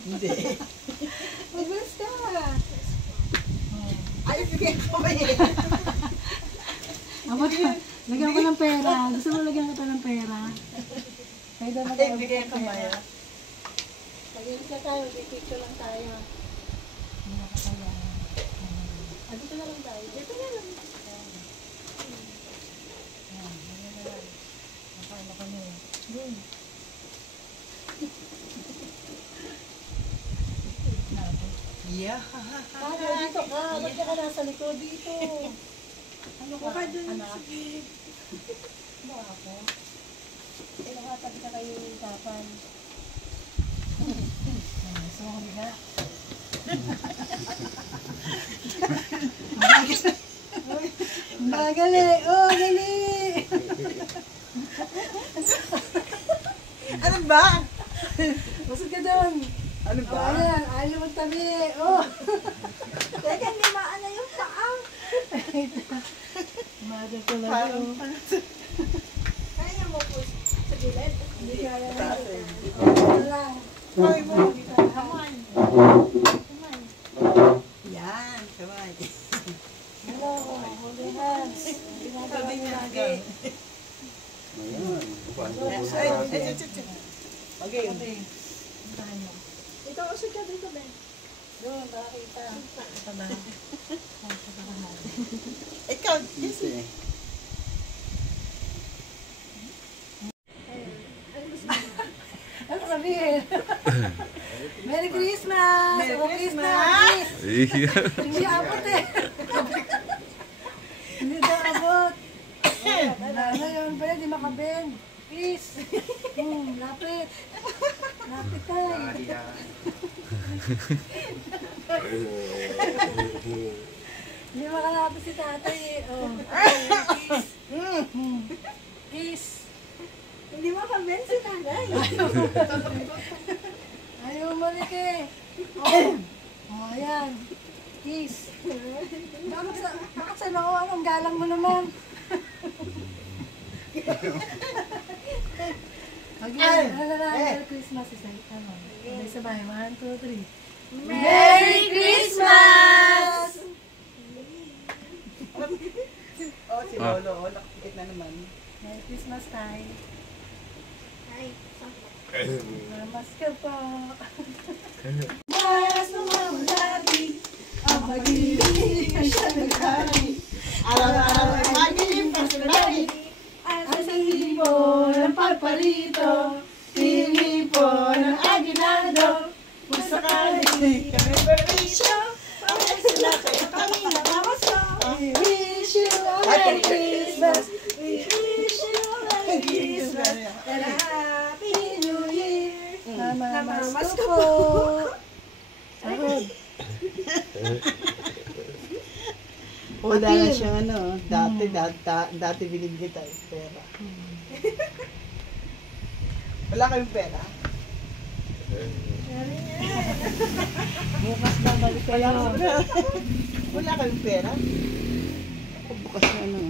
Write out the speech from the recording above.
Hindi. Mag-bless ka. Ay, bigyan ko ba eh. Abot ka. Lagyan ko ng pera. Gusto mo lagyan ko ng pera? Kaya daw Ay, bigyan ko ba eh. Lagyan ka tayo. Picture lang tayo. Hindi na kaya. Dito na lang tayo. Dito na lang. Nakala ka niyo. Doon. Yeah. Dito ka. Ba't ka nasa likod dito? Ano ka? Anak? Ano ako? Nakatabi ka kayo yung tapan. Gusto mo kami ka? Magali! Oh, gali! Ano ba? Busog ka doon! Ano ba? Oh, ayan, ayaw mong tabi! Oh! Teka, hindi maana yung paa. Mada ko lang Parang yun. Kaya mo po sa gilid. Hindi kaya na. Tasin. Ano lang. Ay mo. Haman. Yan, kamay. Hello, holy hands. Sabi niya lagi. Ay, okay. Ikaw, usod ka dito, Ben. Doon, nakakita. Ito ba? Ikaw, Jesse. Ano sabihin? Merry Christmas! Merry Oh, Christmas! Hindi abot eh. Hindi daw abot. Ano yun pala, di makaben. Please. Lapit. Lapit tayo. Hindi makalapit si tatay eh. Oh. Kiss. Hindi makaben si nanay. Ayaw umalik eh. Oh, ayan. Kiss. Bakit sa noo? Anong galang mo naman? Okay, ano na, Merry Christmas. Ano? Sabay, 1, 2, 3. Merry Christmas! Oh, si Lolo. Oh, nakikit na naman. Merry Christmas tayo. Ay, Namaskar po. mas lumulati. Ang pag-ibig ay siya naghari. Araw-araw ay magilim pa sa labi. Ang sangibo ng pagparito. Tinipo ng aginado. Kung sakali kami berisyo, Para sila kayo kami nakawaso. We wish you a Merry Christmas. We wish you a Merry Christmas and a Happy New Year. Namamas ko po. Sahod. wala na siyang ano. Dati binibigay tayo pera. Wala kayong pera? Bukas na balik kayo. Wala kayong pera? Bukas na ano.